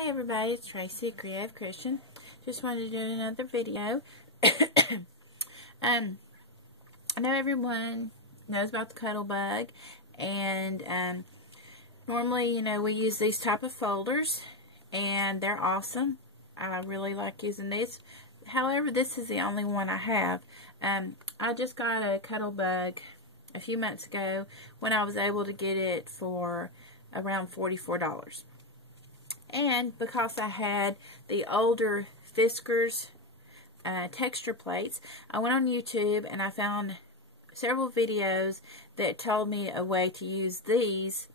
Hey everybody, it's Tracy, Creative Christian. Just wanted to do another video. I know everyone knows about the Cuttlebug, and normally, we use these type of folders, and they're awesome. I really like using these. However, this is the only one I have. I just got a Cuttlebug a few months ago when I was able to get it for around $44. And because I had the older Fiskars texture plates, I went on YouTube and I found several videos that told me a way to use these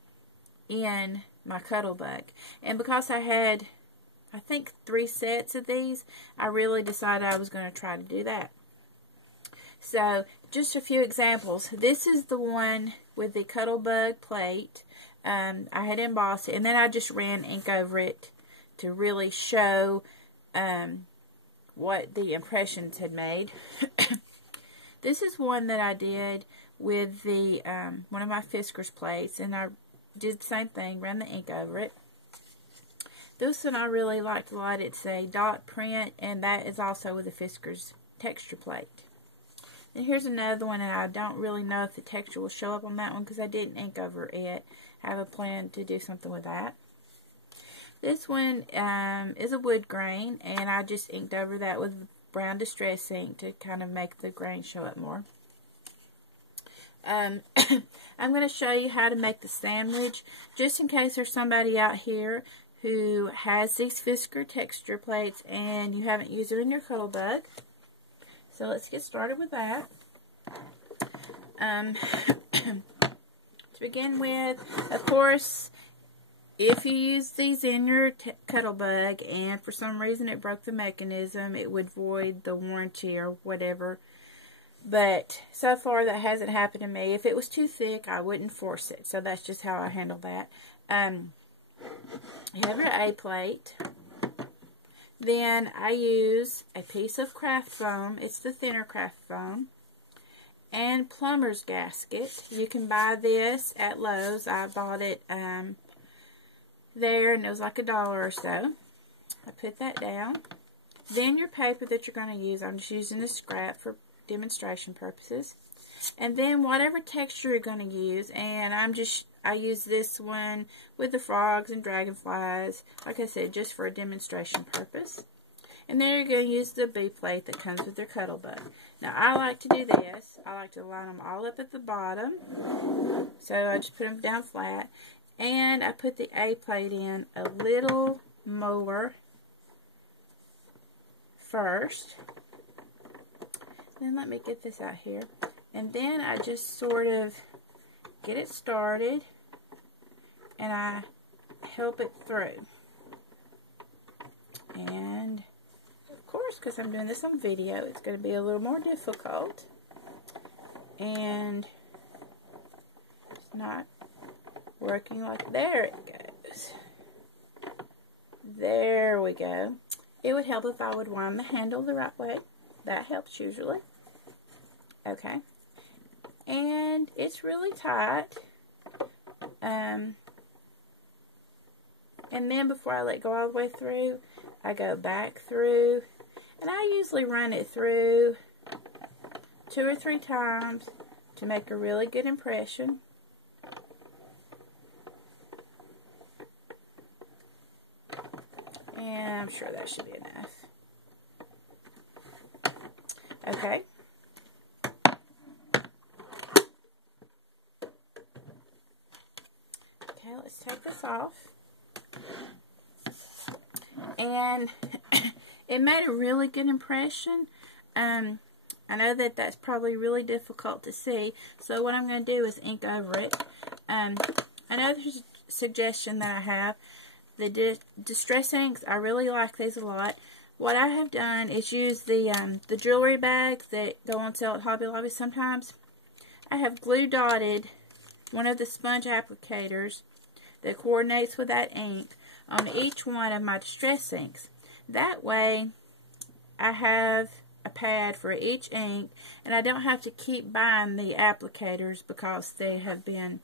in my Cuttlebug. And because I had, I think, 3 sets of these, I really decided I was going to try to do that. So, just a few examples. This is the one with the Cuttlebug plate. I had embossed it, and then I just ran ink over it to really show what the impressions had made. This is one that I did with the one of my Fiskars plates, and I did the same thing, ran the ink over it. This one I really liked a lot. It's a dot print, and that is also with the Fiskars texture plate. And here's another one, and I don't really know if the texture will show up on that one because I didn't ink over it. I have a plan to do something with that. This one is a wood grain, and I just inked over that with brown distress ink to kind of make the grain show up more. I'm going to show you how to make the sandwich, just in case there's somebody out here who has these Fiskars texture plates and you haven't used it in your Cuttlebug. So let's get started with that. To begin with, of course, if you use these in your Cuttlebug and for some reason it broke the mechanism, it would void the warranty or whatever. But so far that hasn't happened to me. If it was too thick, I wouldn't force it. So that's just how I handle that. You have your A plate. Then I use a piece of craft foam. It's the thinner craft foam. And plumber's gasket. You can buy this at Lowe's. I bought it there, and it was like $1 or so. I put that down. Then your paper that you're going to use. I'm just using this scrap for demonstration purposes. And then whatever texture you're going to use, and I use this one with the frogs and dragonflies, like I said, just for a demonstration purpose. And then you're going to use the B plate that comes with your Cuttlebug. Now, I like to do this. I like to line them all up at the bottom. So I just put them down flat. And I put the A plate in a little more first. Then let me get this out here. And then I just sort of get it started. And I help it through. And of course, because I'm doing this on video, it's going to be a little more difficult. And it's not working like, there it goes. There we go. It would help if I would wind the handle the right way. That helps usually. Okay. And it's really tight. And then before I let go all the way through, I go back through. And I usually run it through 2 or 3 times to make a really good impression. And I'm sure that should be enough. Okay. Okay, let's take this off. And it made a really good impression. I know that that's probably really difficult to see, so what I'm going to do is ink over it. Another suggestion that I have, the distress inks, I really like these a lot. What I have done is use the jewelry bags that go on sale at Hobby Lobby sometimes. I have glue dotted one of the sponge applicators that coordinates with that ink on each one of my distress inks. That way, I have a pad for each ink, and I don't have to keep buying the applicators because they have been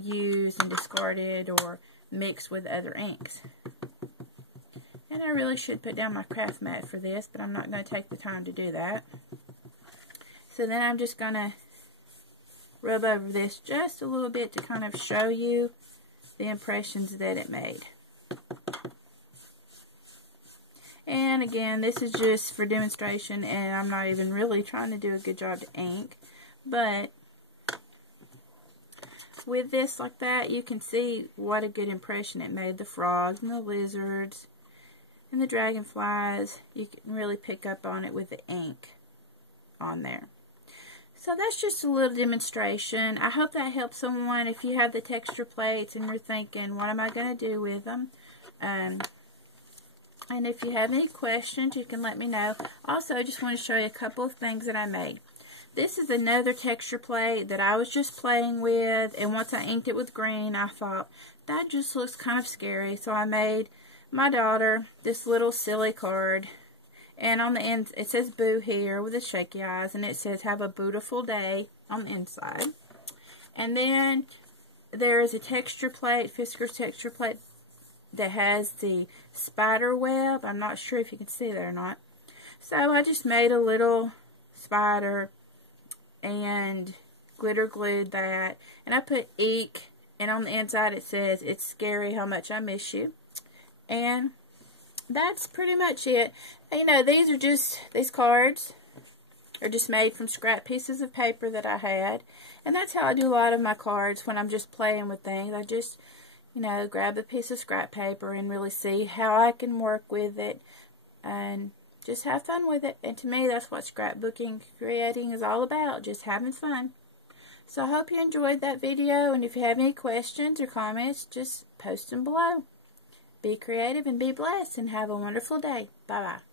used and discarded or mixed with other inks. And I really should put down my craft mat for this, but I'm not going to take the time to do that. So then I'm just going to rub over this just a little bit to kind of show you the impressions that it made. And again, this is just for demonstration, and I'm not even really trying to do a good job to ink. But with this like that, you can see what a good impression it made. The frogs and the lizards and the dragonflies, you can really pick up on it with the ink on there. So that's just a little demonstration. I hope that helps someone if you have the texture plates and you're thinking, what am I going to do with them? And if you have any questions, you can let me know. Also, I just want to show you a couple of things that I made. This is another texture plate that I was just playing with, and once I inked it with green, I thought, that just looks kind of scary. So I made my daughter this little silly card, and on the end, it says boo here with the shaky eyes, and it says, have a beautiful day on the inside. And then there is a texture plate, Fiskars texture plate, that has the spider web. I'm not sure if you can see that or not. So I just made a little spider and glitter glued that, and I put eek, and on the inside it says, it's scary how much I miss you. And that's pretty much it. You know, these cards are just made from scrap pieces of paper that I had, and that's how I do a lot of my cards when I'm just playing with things. I just, you know, grab a piece of scrap paper and really see how I can work with it and just have fun with it. And to me, that's what scrapbooking, creating is all about, just having fun. So I hope you enjoyed that video, and if you have any questions or comments, just post them below. Be creative and be blessed, and have a wonderful day. Bye-bye.